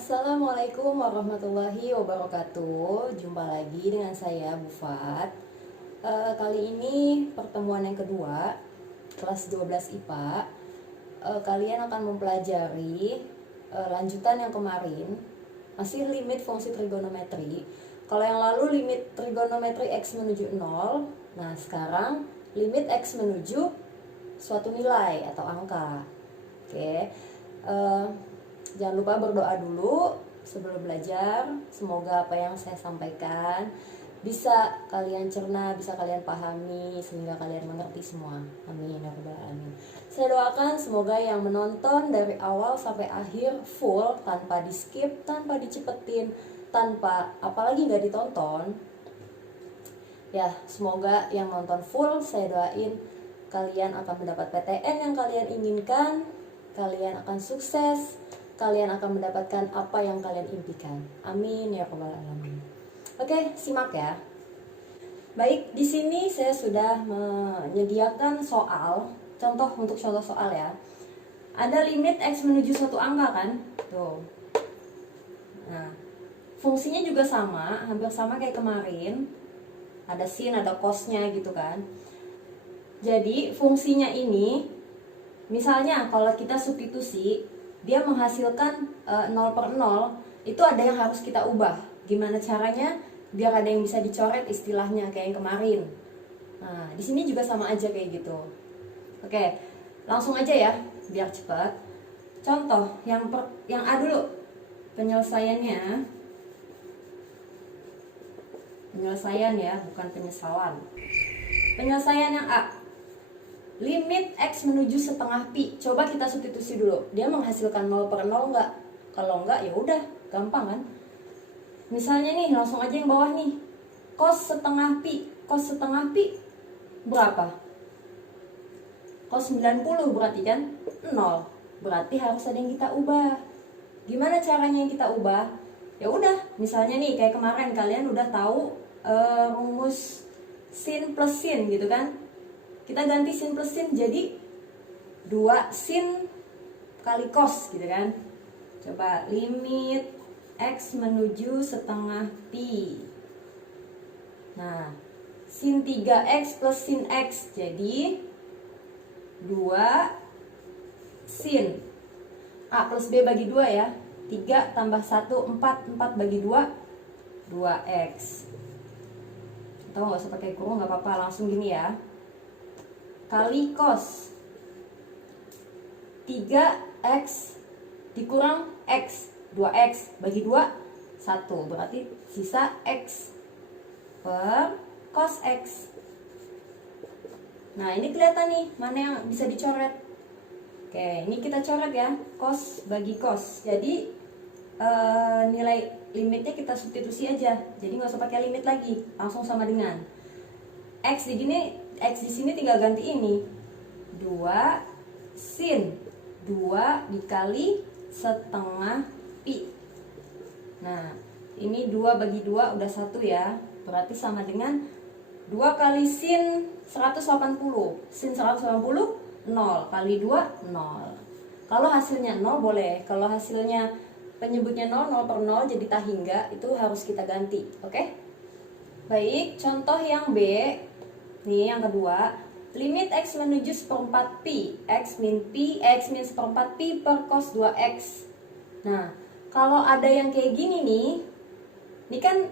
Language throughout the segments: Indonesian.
Assalamualaikum warahmatullahi wabarakatuh. Jumpa lagi dengan saya Bu Fat. Kali ini pertemuan yang kedua kelas 12 IPA. Kalian akan mempelajari lanjutan yang kemarin, masih limit fungsi trigonometri. Kalau yang lalu limit trigonometri X menuju 0, nah sekarang limit X menuju suatu nilai atau angka. Oke. Jangan lupa berdoa dulu sebelum belajar. Semoga apa yang saya sampaikan bisa kalian cerna, bisa kalian pahami, sehingga kalian mengerti semua. Amin ya rabbal alamin. Saya doakan semoga yang menonton dari awal sampai akhir full, tanpa di skip, tanpa dicepetin, tanpa apalagi nggak ditonton. Ya, semoga yang nonton full, saya doain kalian akan mendapat PTN yang kalian inginkan, kalian akan sukses, kalian akan mendapatkan apa yang kalian impikan. Amin ya rabbal alamin. Oke, simak ya. Baik, di sini saya sudah menyediakan soal, contoh untuk contoh soal ya. Ada limit X menuju suatu angka kan? Tuh. Nah, fungsinya juga sama, hampir sama kayak kemarin. Ada sin, ada cosnya gitu kan. Jadi, fungsinya ini, misalnya kalau kita substitusi, dia menghasilkan 0/0, itu ada yang harus kita ubah. Gimana caranya? Biar ada yang bisa dicoret istilahnya kayak yang kemarin. Nah, di sini juga sama aja kayak gitu. Oke, langsung aja ya, biar cepat. Contoh yang A dulu. Penyelesaiannya. Penyelesaian ya, bukan penyesalan. Penyelesaian yang A. Limit X menuju setengah pi. Coba kita substitusi dulu. Dia menghasilkan 0/0 enggak? Kalau enggak ya udah, gampang kan? Misalnya nih, langsung aja yang bawah nih. Cos setengah pi. Cos setengah pi berapa? Cos 90 berarti kan 0. Berarti harus ada yang kita ubah. Gimana caranya yang kita ubah? Ya udah, misalnya nih kayak kemarin kalian udah tahu rumus sin plus sin gitu kan? Kita ganti sin plus sin jadi 2 sin kali cos gitu kan. Coba limit X menuju setengah pi. Nah, sin 3X plus sin X jadi 2 sin A plus B bagi 2 ya. 3 tambah 1, 4. 4 bagi 2, 2X. Atau gak usah pakai kurung, gak apa-apa, langsung gini ya. Kali cos 3X dikurang X, 2X bagi 2, 1. Berarti sisa X per cos X. Nah, ini kelihatan nih mana yang bisa dicoret. Oke, ini kita coret ya, cos bagi cos. Jadi nilai limitnya kita substitusi aja. Jadi nggak usah pakai limit lagi, langsung sama dengan X X di sini tinggal ganti ini. 2 sin 2 dikali setengah pi. Nah, ini 2 bagi 2 udah 1 ya. Berarti sama dengan 2 kali sin 180. Sin 180 0 kali 2 0. Kalau hasilnya 0 boleh. Kalau hasilnya penyebutnya 0, 0/0 jadi tahingga, itu harus kita ganti. Oke? Baik, contoh yang B. Nih yang kedua, limit X menuju seperempat pi. X min 1/4 pi per cos 2X. Nah, kalau ada yang kayak gini nih, ini kan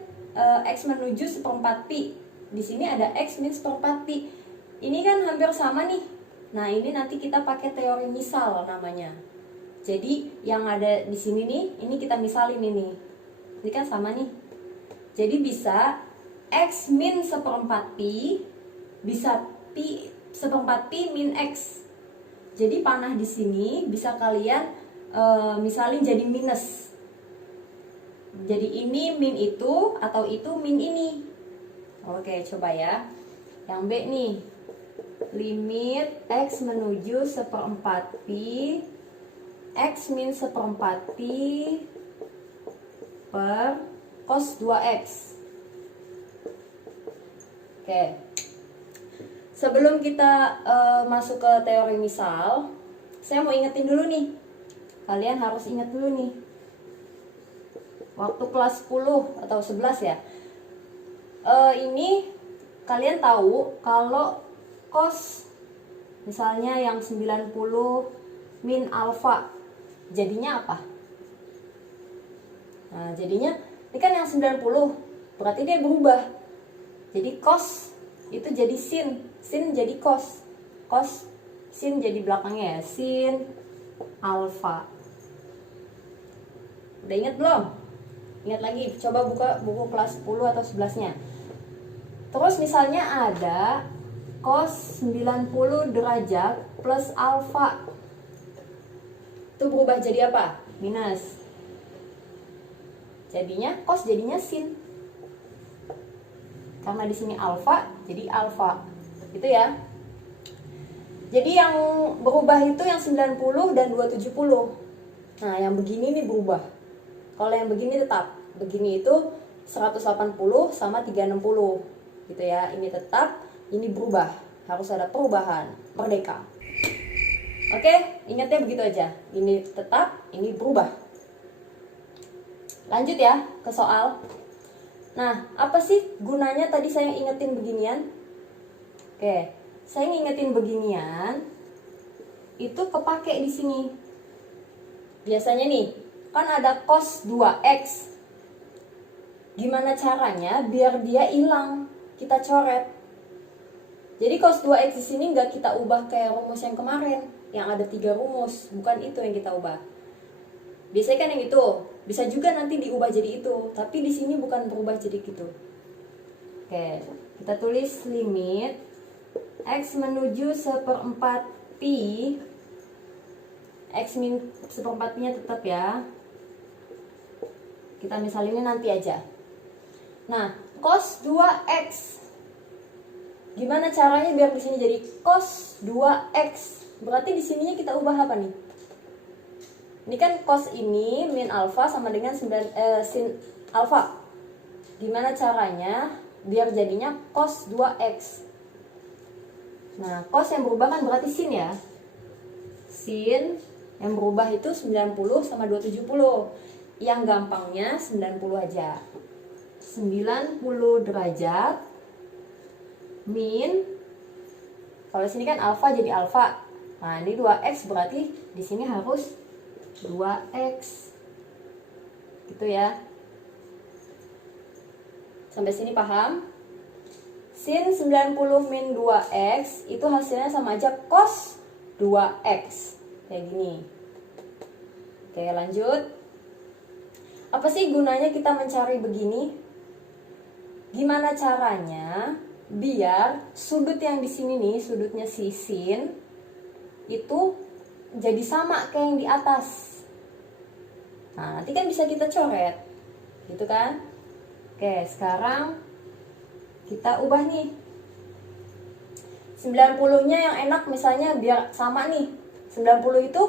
X menuju seperempat pi. Di sini ada X min 1/4 pi. Ini kan hampir sama nih. Nah, ini nanti kita pakai teori misal namanya. Jadi yang ada di sini nih, ini kita misalin ini. Ini kan sama nih. Jadi bisa X min 1/4 pi, bisa pi 1/4 pi min X. Jadi panah di sini bisa kalian misalin jadi minus. Jadi ini min itu, atau itu min ini. Oke, coba ya. Yang B nih. Limit X menuju 1/4 pi, X min 1/4 pi per cos 2X. Oke. Sebelum kita masuk ke teori misal, saya mau ingetin dulu nih. Kalian harus ingat dulu nih. waktu kelas 10 atau 11 ya. Ini kalian tahu kalau cos misalnya yang 90 min alfa jadinya apa? Nah, jadinya ini kan yang 90, berarti dia berubah. Jadi cos itu jadi sin, sin jadi cos. Cos sin jadi belakangnya ya, sin alfa. Udah ingat belum? Ingat lagi, coba buka buku kelas 10 atau 11-nya. Terus misalnya ada cos 90 derajat plus alfa. Itu berubah jadi apa? Minus. Jadinya cos jadinya sin. Karena di sini alfa, jadi alfa. Itu ya. Jadi yang berubah itu yang 90 dan 270. Nah, yang begini nih berubah. Kalau yang begini tetap. Begini itu 180 sama 360. Gitu ya. Ini tetap, ini berubah. Harus ada perubahan. Merdeka. Oke, ingatnya begitu aja. Ini tetap, ini berubah. Lanjut ya ke soal. Nah, apa sih gunanya tadi saya ingetin beginian? Oke, saya ngingetin beginian itu kepake di sini. Biasanya nih, kan ada cos 2x. Gimana caranya biar dia hilang? Kita coret. Jadi cos 2x di sini nggak kita ubah kayak rumus yang kemarin, yang ada 3 rumus, bukan itu yang kita ubah. Biasanya kan yang itu, bisa juga nanti diubah jadi itu, tapi di sini bukan berubah jadi gitu. Oke, kita tulis limit x menuju 1/4 pi, x min 1/4 pi nya tetap ya. Kita misalinnya nanti aja. Nah, cos 2x. Gimana caranya biar di sini jadi cos 2x? Berarti di sininya kita ubah apa nih? Ini kan cos ini min alfa sama dengan sin alfa. Gimana caranya biar jadinya cos 2x? Nah, cos yang berubah kan berarti sin ya. Sin yang berubah itu 90 sama 270. Yang gampangnya 90 aja. 90 derajat min, kalau sini kan alfa jadi alfa. Nah, ini 2x berarti di sini harus 2x. Gitu ya. Sampai sini paham? Sin 90 min 2x itu hasilnya sama aja cos 2x. Kayak gini. Oke, lanjut. Apa sih gunanya kita mencari begini? Gimana caranya biar sudut yang di sini nih, sudutnya si sin itu jadi sama kayak yang di atas. Nah, nanti kan bisa kita coret. Gitu kan? Oke, sekarang kita ubah nih. 90-nya yang enak misalnya biar sama nih. 90 itu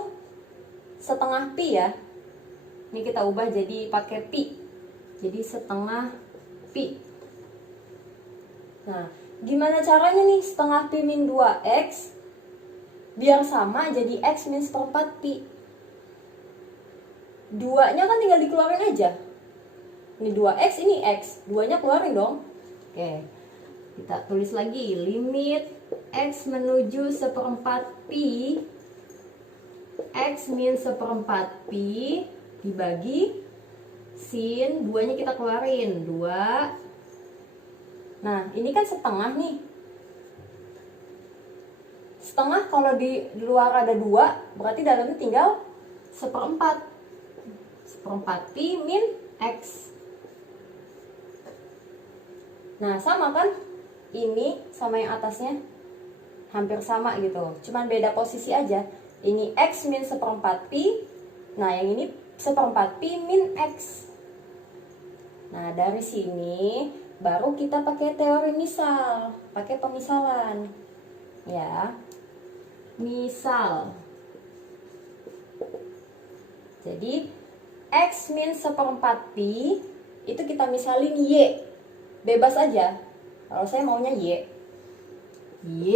setengah pi ya. Ini kita ubah jadi pakai pi. Jadi setengah pi. Nah, gimana caranya nih setengah pi min 2x biar sama jadi x min 1/4 pi. 2-nya kan tinggal dikeluarin aja. Ini 2x, ini x. 2-nya keluarin dong. Oke. Kita tulis lagi limit x menuju 1/4 pi x min 1/4 pi dibagi sin 2-nya kita keluarin 2. Nah, ini kan setengah nih. Setengah kalau di luar ada 2, berarti dalamnya tinggal 1/4. 1/4 pi min x. Nah, sama kan? Ini sama yang atasnya hampir sama gitu. Cuman beda posisi aja. Ini x min 1/4 pi. Nah, yang ini 1/4 pi min x. Nah, dari sini baru kita pakai teori misal, pakai pemisalan. Ya. Misal. Jadi x min 1/4 pi itu kita misalin y. Bebas aja. Kalau saya maunya y. Y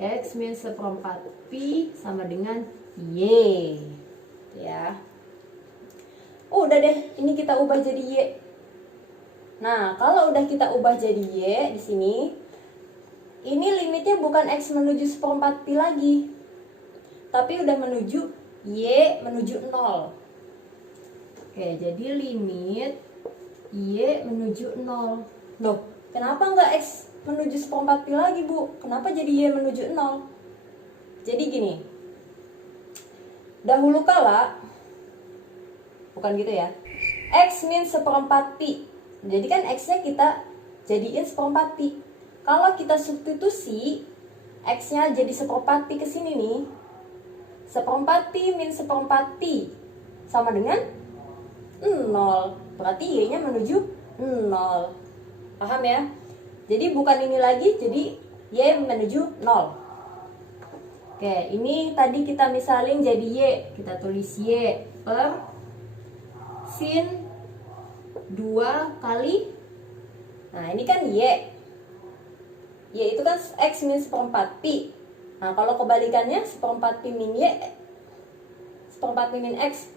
x min 1/4 pi sama dengan y. Ya. Oh, udah deh, ini kita ubah jadi Y. Nah, kalau udah kita ubah jadi Y di sini, ini limitnya bukan X menuju 1/4 pi lagi, tapi udah menuju Y menuju 0. Oke, jadi limit Y menuju 0. Loh, kenapa nggak X menuju 1/4 pi lagi, Bu? Kenapa jadi Y menuju 0? Jadi gini, dahulu kala, bukan gitu ya, X min 1/4 pi. Jadi kan X-nya kita jadiin 1/4 pi. Kalau kita substitusi X-nya jadi 1/4 pi ke sini nih, 1/4 pi min 1/4 pi sama dengan 0. Berarti Y-nya menuju 0. Paham ya? Jadi bukan ini lagi, jadi Y menuju 0. Oke, ini tadi kita misalin jadi Y. Kita tulis Y per sin 2 kali, nah ini kan Y. Y itu kan X min 1/4 pi. Nah, kalau kebalikannya 1/4 pi min Y, 1/4 pi min X.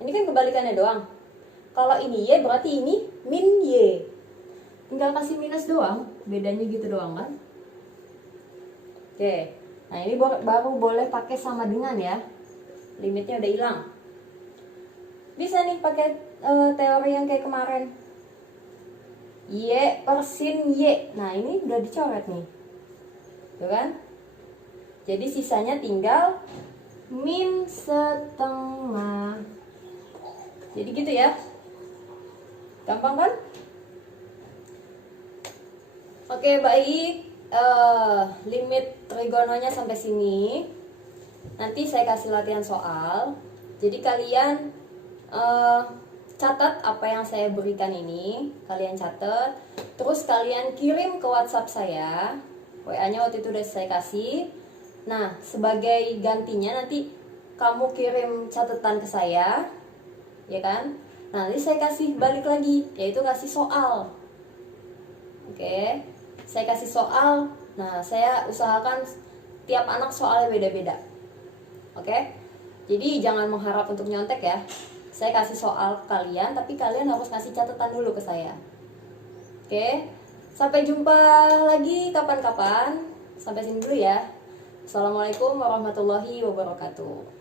Ini kan kebalikannya doang. Kalau ini Y berarti ini min Y. Tinggal kasih minus doang, bedanya gitu doang kan. Oke, nah ini baru boleh pakai sama dengan ya. Limitnya udah hilang. Bisa nih pakai teori yang kayak kemarin. Y per sin Y. Nah, ini udah dicoret nih. Tuh kan? Jadi sisanya tinggal min setengah. Jadi gitu ya. Gampang kan? Oke, baik. Limit trigononya sampai sini. Nanti saya kasih latihan soal. Jadi kalian catat apa yang saya berikan ini, kalian catat, terus kalian kirim ke WhatsApp saya. WA-nya waktu itu udah saya kasih. Nah, sebagai gantinya nanti kamu kirim catatan ke saya, ya kan? Nah, nanti saya kasih balik lagi, yaitu kasih soal. Oke, saya kasih soal. Nah, saya usahakan tiap anak soalnya beda-beda. Oke, jadi jangan mengharap untuk nyontek ya. Saya kasih soal ke kalian, tapi kalian harus ngasih catatan dulu ke saya. Oke, sampai jumpa lagi kapan-kapan. Sampai sini dulu ya. Assalamualaikum warahmatullahi wabarakatuh.